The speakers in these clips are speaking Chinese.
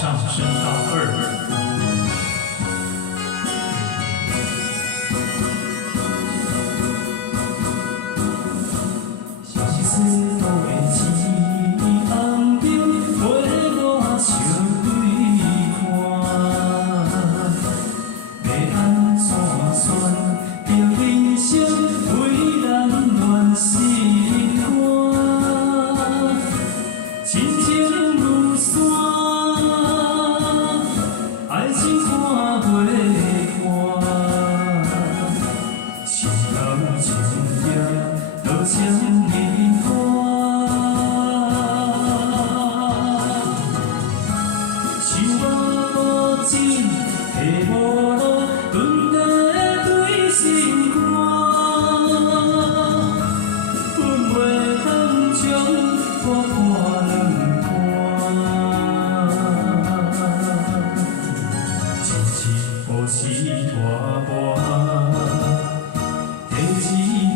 上升到2。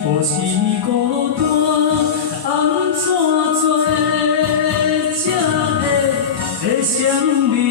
无是孤单，安怎做才会相依命？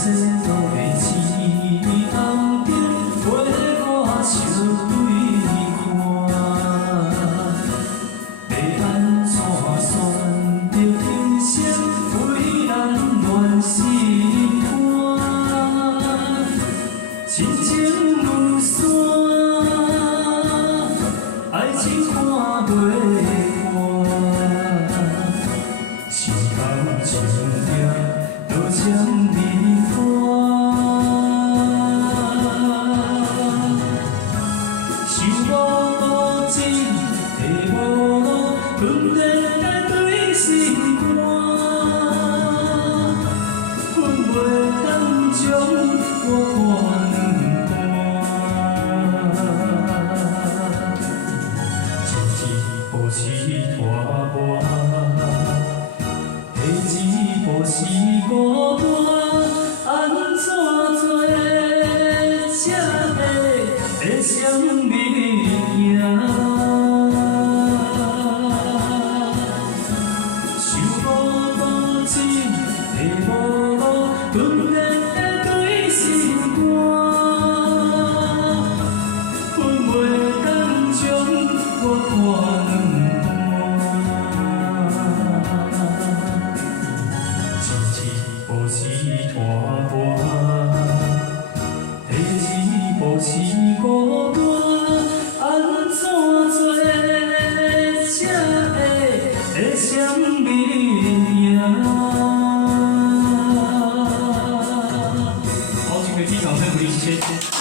这都会市红灯，陪我相对看。要安怎选择人生，为咱乱心肝。亲情如山，爱情看袂惯。是后情定，就将你。 分在对心肝，分袂当将我看两半。一日无是拖磨，下日无是孤单，安怎做才会相依？分在对心肝，分袂当将我看两半。一日无是拖磨，下日无是孤单，安怎做才会相依？ 好，请给机场声鼓励，谢谢。